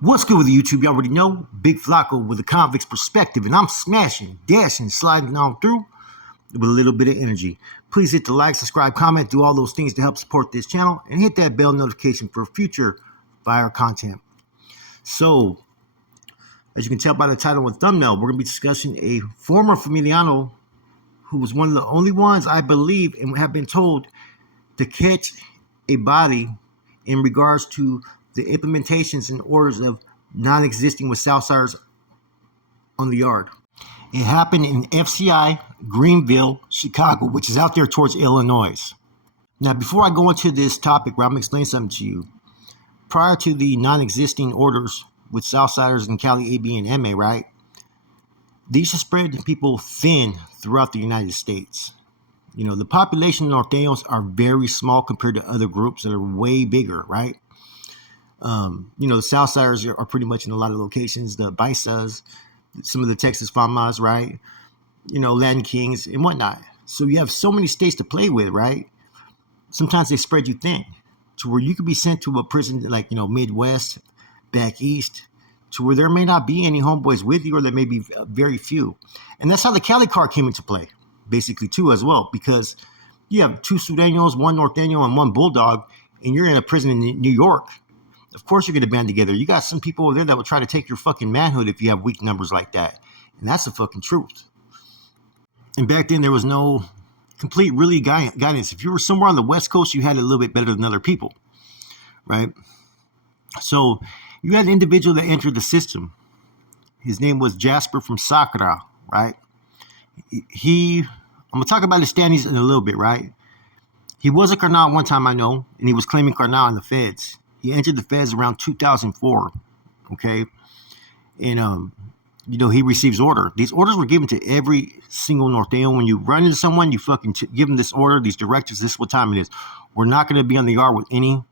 What's good with the YouTube? You already know. Big Flacco with a convict's perspective, and I'm smashing, dashing, sliding on through with a little bit of energy. Please hit the like, subscribe, comment, do all those things to help support this channel, and hit that bell notification for future fire content. So, as you can tell by the title and thumbnail, we're going to be discussing a former Familiano who was one of the only ones, I believe, and have been told to catch a body in regards to the implementations and orders of non-existing with Southsiders on the yard. It happened in Fci-Greenville, Chicago, which is out there towards Illinois. Now, before I go into this topic, where I'm going to explain something to you, prior to the non-existing orders with Southsiders in Cali, AB, and MA, right? These should spread people thin throughout the United States. You know, the population of Norteños are very small compared to other groups that are way bigger, right? The Southsiders are pretty much in a lot of locations, the Baisas, some of the Texas Famas, right? Latin Kings and whatnot. So you have so many states to play with, right? Sometimes they spread you thin to where you could be sent to a prison like, Midwest, back east, to where there may not be any homeboys with you, or there may be very few. And that's how the Cali card came into play, basically, too, as well, because you have two Surenos, one Norteño, and one Bulldog, and you're in a prison in New York. Of course you're going to band together. You got some people over there that will try to take your fucking manhood if you have weak numbers like that. And that's the fucking truth. And back then, there was no complete, really guidance. If you were somewhere on the West Coast, you had it a little bit better than other people, right? So you had an individual that entered the system. His name was Jasper from Sacra, right? I'm going to talk about his standings in a little bit, right? He was a carnal one time, I know, and he was claiming carnal in the feds. He entered the feds around 2004, okay? And, he receives order. These orders were given to every single Norteño. When you run into someone, you fucking give them this order, these directives, this is what time it is. We're not going to be on the yard with any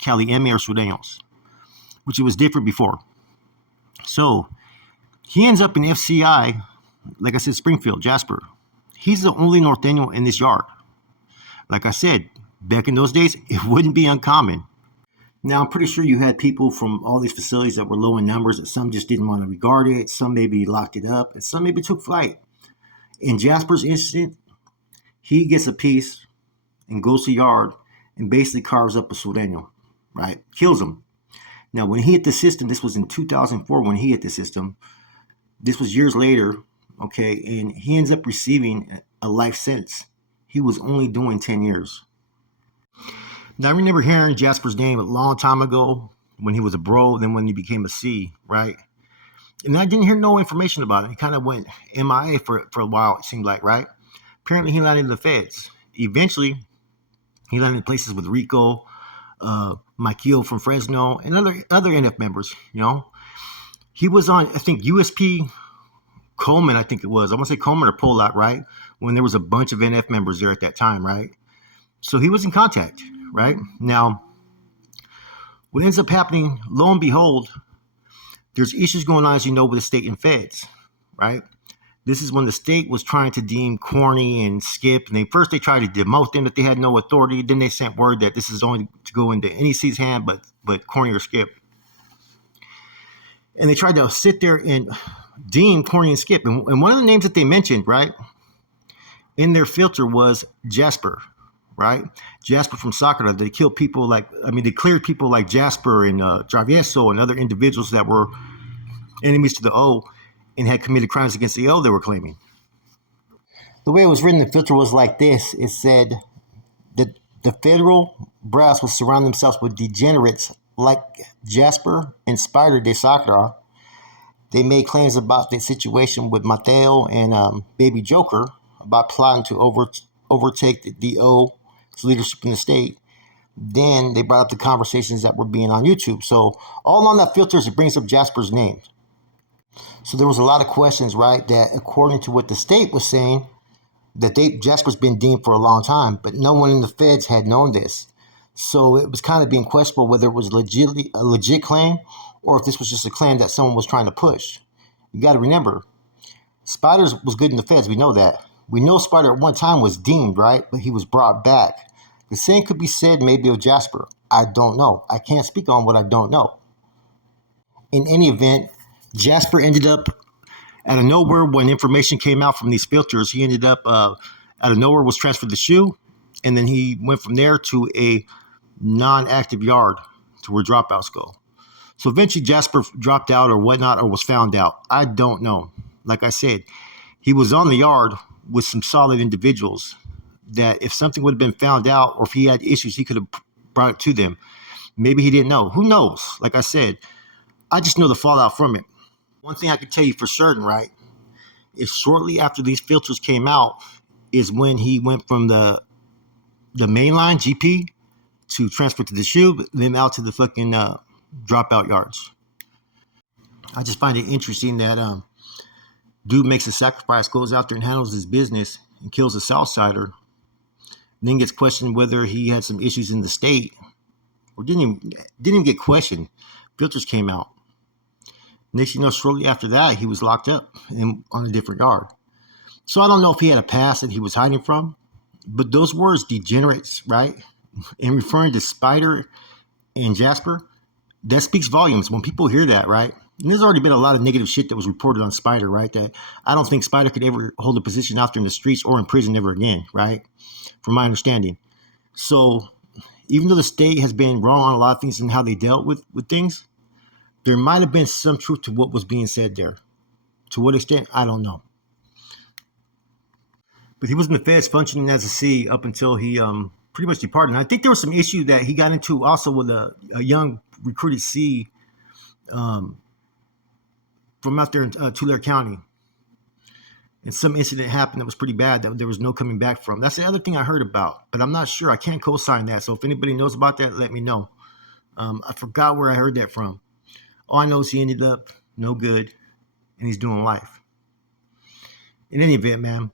Cali MA or Surenos, which it was different before. So he ends up in FCI, like I said, Springfield, Jasper. He's the only Norteño in this yard. Like I said, back in those days, it wouldn't be uncommon. Now, I'm pretty sure you had people from all these facilities that were low in numbers, that some just didn't want to regard it, some maybe locked it up, and some maybe took flight. In Jasper's incident, he gets a piece and goes to yard and basically carves up a Sureño, right? Kills him. Now, when he hit the system, this was in 2004 when he hit the system. This was years later, okay, and he ends up receiving a life sentence. He was only doing 10 years. Now, I remember hearing Jasper's name a long time ago when he was a bro, then when he became a C, right? And I didn't hear no information about it. He kind of went MIA for a while, it seemed like, right? Apparently, he landed in the feds. Eventually, he landed in places with Rico, Michael from Fresno, and other NF members, He was on, I think, USP Coleman, I think it was. I want to say Coleman or Polak, right? When there was a bunch of NF members there at that time, right? So he was in contact, right? Now, what ends up happening, lo and behold, there's issues going on, as you know, with the state and feds, right? This is when the state was trying to deem Corny and Skip, and they tried to demote them, that they had no authority. Then they sent word that this is only to go into NEC's hand, but Corny or Skip. And they tried to sit there and deem Corny and Skip. And one of the names that they mentioned, right, in their filter was Jasper, right? Jasper from Sacra. They killed people they cleared people like Jasper and Travieso and other individuals that were enemies to the O and had committed crimes against the O, they were claiming. The way it was written, the filter was like this. It said that the federal brass will surround themselves with degenerates like Jasper and Spider de Sacra. They made claims about the situation with Mateo and Baby Joker about plotting to overtake the O's leadership in the state. Then they brought up the conversations that were being on YouTube. So all on that filter, it brings up Jasper's name. So there was a lot of questions, right, that according to what the state was saying, that Jasper's been deemed for a long time, but no one in the feds had known this. So it was kind of being questionable whether it was a legit claim or if this was just a claim that someone was trying to push. You got to remember, Spiders was good in the feds. We know that. We know Spider at one time was deemed, right, but he was brought back. The same could be said maybe of Jasper. I don't know. I can't speak on what I don't know. In any event, Jasper ended up out of nowhere when information came out from these filters. He ended up out of nowhere was transferred to SHU, and then he went from there to a non-active yard to where dropouts go. So eventually Jasper dropped out or whatnot, or was found out. I don't know. Like I said, he was on the yard with some solid individuals that if something would have been found out, or if he had issues, he could have brought it to them. Maybe he didn't know. Who knows? Like I said, I just know the fallout from it. One thing I can tell you for certain, right, is shortly after these filters came out is when he went from the mainline GP to transfer to the SHU, then out to the fucking dropout yards. I just find it interesting that dude makes a sacrifice, goes out there and handles his business and kills a Southsider, then gets questioned whether he had some issues in the state, or didn't even get questioned. Filters came out. Next you know, shortly after that, he was locked up on a different yard. So I don't know if he had a past that he was hiding from, but those words degenerates, right? In referring to Spider and Jasper, that speaks volumes when people hear that, right? And there's already been a lot of negative shit that was reported on Spider, right? That I don't think Spider could ever hold a position out there in the streets or in prison ever again, right? From my understanding. So even though the state has been wrong on a lot of things and how they dealt with things, there might have been some truth to what was being said there. To what extent, I don't know. But he was in the feds functioning as a C up until he pretty much departed. And I think there was some issue that he got into also with a young recruited C from out there in Tulare County. And some incident happened that was pretty bad that there was no coming back from. That's the other thing I heard about, but I'm not sure. I can't co-sign that. So if anybody knows about that, let me know. I forgot where I heard that from. All I know is he ended up no good, and he's doing life. In any event, man,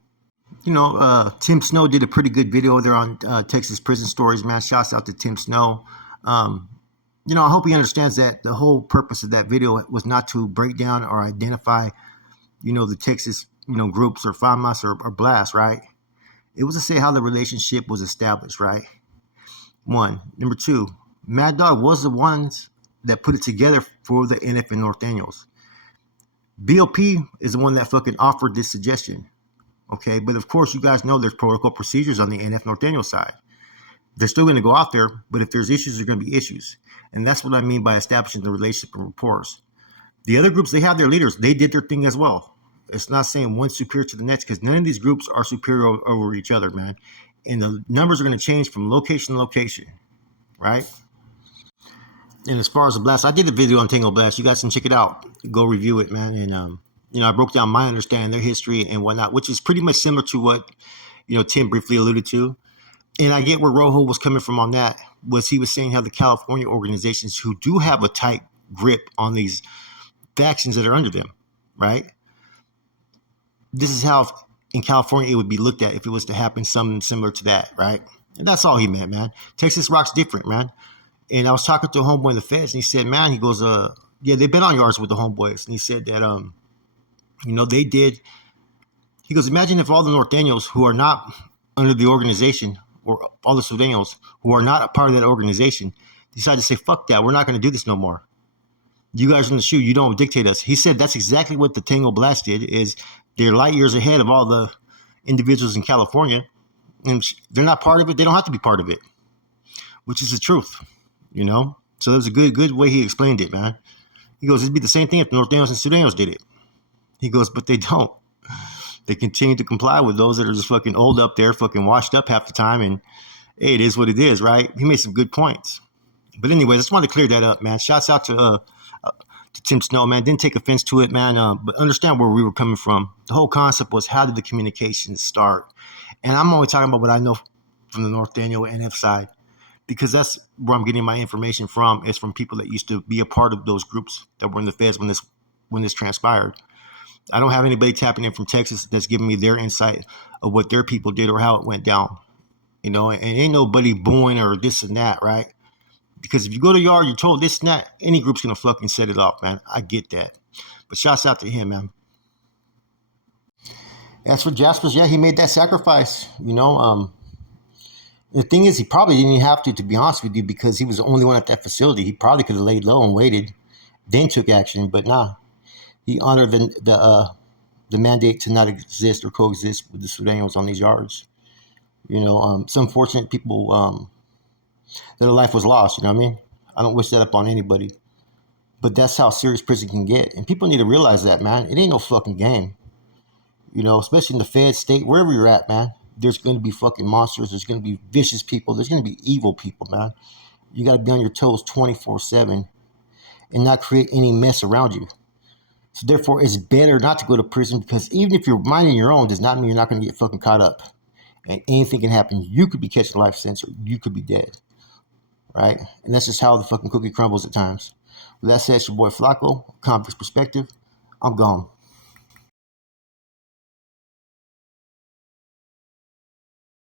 you know, Tim Snow did a pretty good video there on Texas Prison Stories, man. Shouts out to Tim Snow. You know, I hope he understands that the whole purpose of that video was not to break down or identify, you know, the Texas, you know, groups or FAMAS or Blast, right? It was to say how the relationship was established, right? One. Number two, Mad Dog was the ones that put it together for the NF in North Daniels. BOP is the one that fucking offered this suggestion. Okay, but of course you guys know there's protocol procedures on the NF North Daniels side. They're still going to go out there, but if there's issues, there are going to be issues. And that's what I mean by establishing the relationship and rapport. The other groups, they have their leaders. They did their thing as well. It's not saying one's superior to the next, because none of these groups are superior over each other, man. And the numbers are going to change from location to location, right? And as far as the Blast, I did a video on Tango Blast. You guys can check it out. Go review it, man. And, you know, I broke down my understanding, their history and whatnot, which is pretty much similar to what, you know, Tim briefly alluded to. And I get where Rojo was coming from on that, was he was saying how the California organizations who do have a tight grip on these factions that are under them, right? This is how in California it would be looked at if it was to happen, something similar to that, right? And that's all he meant, man. Texas rock's different, man. And I was talking to a homeboy in the feds, and he said, man, he goes, yeah, they've been on yards with the homeboys. And he said that, you know, they did. He goes, imagine if all the North Daniels who are not under the organization, or all the Surenos who are not a part of that organization, decide to say, fuck that, we're not going to do this no more. You guys are in the SHU, you don't dictate us. He said that's exactly what the Tango Blast did, is they're light years ahead of all the individuals in California. And they're not part of it, they don't have to be part of it, which is the truth, you know? So it was a good way he explained it, man. He goes, it'd be the same thing if the North Daniels and Surenos did it. He goes, but they don't. They continue to comply with those that are just fucking old up there, fucking washed up half the time, and hey, it is what it is, right? He made some good points. But anyways, I just wanted to clear that up, man. Shouts out to Tim Snow, man. Didn't take offense to it, man, but understand where we were coming from. The whole concept was, how did the communications start? And I'm only talking about what I know from the North Daniel NF side, because that's where I'm getting my information from, is from people that used to be a part of those groups that were in the feds when this transpired. I don't have anybody tapping in from Texas that's giving me their insight of what their people did or how it went down, you know, and ain't nobody booing or this and that, right? Because if you go to yard, you're told this and that, any group's going to fucking set it off, man. I get that. But shouts out to him, man. As for Jasper's, yeah, he made that sacrifice, you know. The thing is, he probably didn't even have to be honest with you, because he was the only one at that facility. He probably could have laid low and waited then took action. But nah, he honored the mandate to not exist or coexist with the Surenos on these yards. Some fortunate people their life was lost. You know what I mean? I don't wish that upon anybody. But that's how serious prison can get. And people need to realize that, man. It ain't no fucking game. Especially in the Fed state, wherever you're at, man. There's going to be fucking monsters. There's going to be vicious people. There's going to be evil people, man. You got to be on your toes 24/7 and not create any mess around you. So therefore, it's better not to go to prison, because even if you're minding your own, does not mean you're not going to get fucking caught up. And anything can happen. You could be catching a life sentence, or you could be dead. Right? And that's just how the fucking cookie crumbles at times. With that said, it's your boy Flacco, Convict's Perspective. I'm gone.